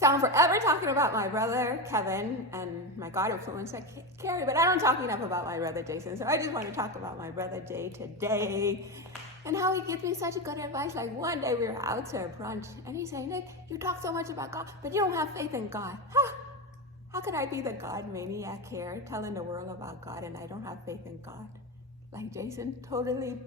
So I'm forever talking about my brother Kevin and my God influencer Carrie, but I don't talk enough about my brother Jason. So I just want to talk about my brother Jay today and how he gives me such good advice. Like one day we were out to brunch and he's saying, Nick, you talk so much about God, but you don't have faith in God. Huh? How could I be the God maniac here telling the world about God and I don't have faith in God? Like Jason totally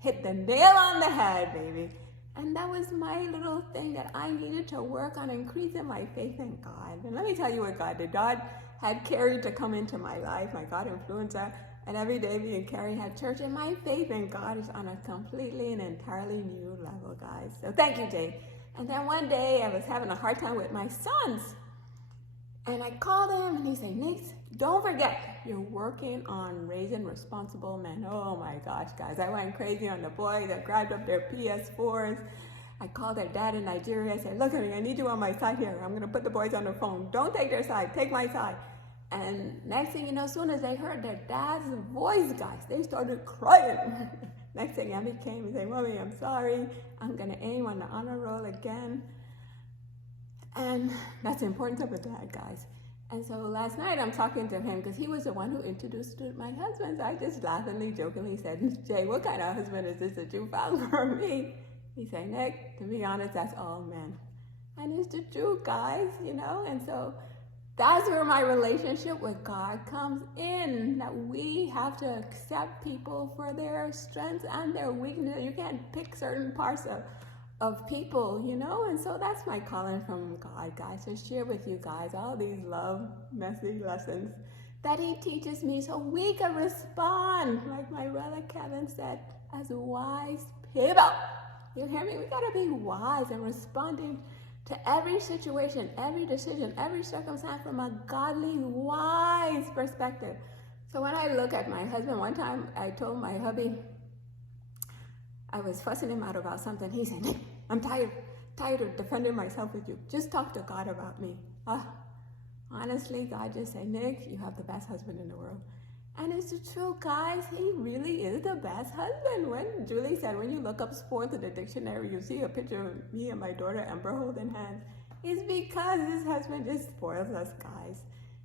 hit the nail on the head, baby. And that was my little thing that I needed to work on increasing my faith in God. And let me tell you what God did. God had Carrie to come into my life, my God influencer, and every day me and Carrie had church, and my faith in God is on a completely and entirely new level, guys. So thank you, Jay. And then one day I was having a hard time with my sons. And I called him and he said, Nick, don't forget, you're working on raising responsible men. Oh my gosh, guys, I went crazy on the boys. I grabbed up their PS4s. I called their dad in Nigeria. I said, look at me, I need you on my side here. I'm gonna put the boys on the phone. Don't take their side, take my side. And next thing you know, as soon as they heard their dad's voice, guys, they started crying. Next thing Emmy came and said, Mommy, I'm sorry. I'm gonna aim on the honor roll again. And that's the importance of a dad, guys. And so last night I'm talking to him because he was the one who introduced my husband. So I just laughingly, jokingly said, Jay, what kind of husband is this that you found for me? He said, Nick, to be honest, that's all men. And it's the truth, guys, you know? And so that's where my relationship with God comes in, that we have to accept people for their strengths and their weaknesses. You can't pick certain parts of people, you know? And so that's my calling from God, guys, to share with you guys all these love, messy lessons that he teaches me so we can respond, like my brother Kevin said, as wise people. You hear me? We gotta be wise and responding to every situation, every decision, every circumstance from a godly, wise perspective. So when I look at my husband, one time I told my hubby, I was fussing him out about something. He said, Nick, I'm tired of defending myself with you. Just talk to God about me. Honestly, God just said, Nick, you have the best husband in the world. And it's the truth, guys. He really is the best husband. When Julie said, when you look up spoiled in the dictionary, you see a picture of me and my daughter Amber holding hands. It's because this husband just spoils us, guys.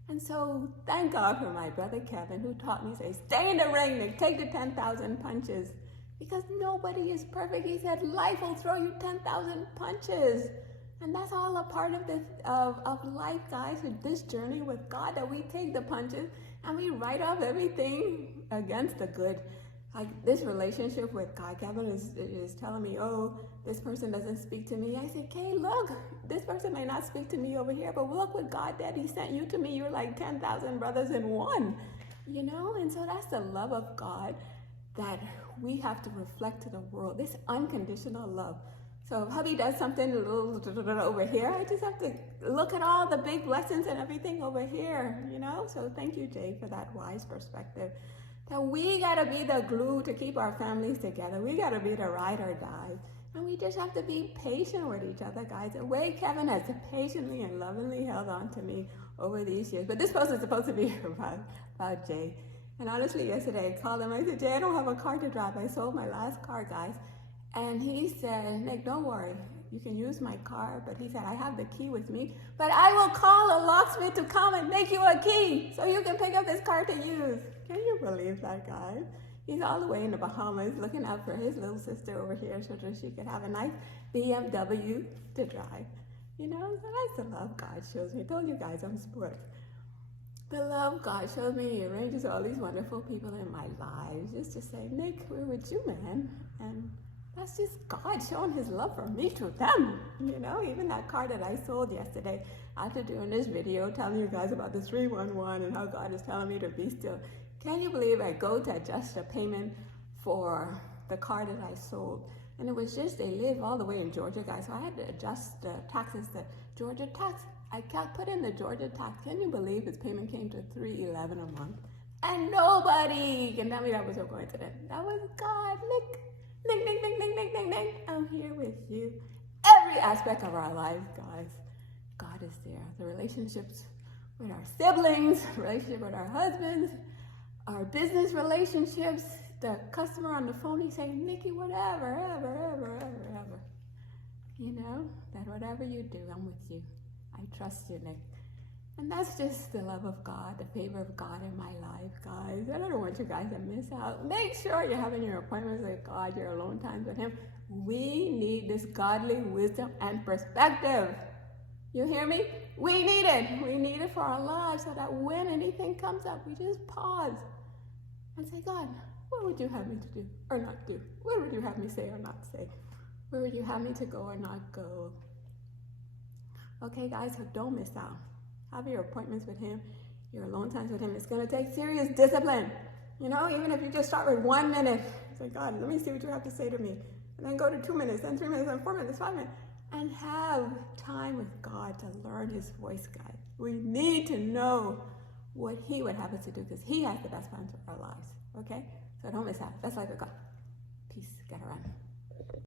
And so thank God for my brother Kevin, who taught me, say, stay in the ring, Nick, take the 10,000 punches. Because nobody is perfect. He said, life will throw you 10,000 punches. And that's all a part of this of life, guys, with this journey with God, that we take the punches and we write off everything against the good. Like this relationship with God, Kevin is telling me, oh, this person doesn't speak to me. I said, okay, look, this person may not speak to me over here, but look what God did. He sent you to me. You're like 10,000 brothers in one, you know? And so that's the love of God that we have to reflect to the world, this unconditional love. So if hubby does something a little over here, I just have to look at all the big blessings and everything over here, you know? So thank you, Jay, for that wise perspective. That we gotta be the glue to keep our families together. We gotta be the ride or die. And we just have to be patient with each other, guys. The way Kevin has patiently and lovingly held on to me over these years. But this post is supposed to be about Jay. And honestly, yesterday I called him. I said, Jay, I don't have a car to drive. I sold my last car, guys. And he said, Nick, don't worry. You can use my car. But he said, I have the key with me. But I will call a locksmith to come and make you a key so you can pick up this car to use. Can you believe that, guys? He's all the way in the Bahamas looking out for his little sister over here so that she could have a nice BMW to drive. You know, so that's the love God shows me. I told you guys I'm spoiled. The love God showed me, He arranges all these wonderful people in my lives just to say, Nick, we're with you, man. And that's just God showing His love for me to them. You know, even that car that I sold yesterday, after doing this video, telling you guys about the 311 and how God is telling me to be still. Can you believe I go to adjust a payment for the car that I sold? And it was just, they live all the way in Georgia, guys. So I had to adjust the taxes, the Georgia tax. I can't put in the Georgia tax. Can you believe his payment came to $311 a month? And nobody can tell me that was a coincidence. That was God. Nick, I'm here with you. Every aspect of our lives, guys, God is there. The relationships with our siblings, relationship with our husbands, our business relationships, the customer on the phone, he's saying, Nikki, whatever, ever. you know, that whatever you do, I'm with you. I trust you, Nick. And that's just the love of God, the favor of God in my life, guys. I don't want you guys to miss out. Make sure you're having your appointments with God, your alone times with Him. We need this godly wisdom and perspective. You hear me? We need it. We need it for our lives so that when anything comes up, we just pause and say, God, what would you have me to do or not do? What would you have me say or not say? Where would you have me to go or not go? Okay, guys, so don't miss out. Have your appointments with Him, your alone times with Him. It's going to take serious discipline. You know, even if you just start with 1 minute, say, God, let me see what you have to say to me. And then go to 2 minutes, then 3 minutes, then 4 minutes, 5 minutes. And have time with God to learn His voice, guys. We need to know what He would have us to do because He has the best plans for our lives. Okay? So don't miss out. That's life with God. Peace. Get around.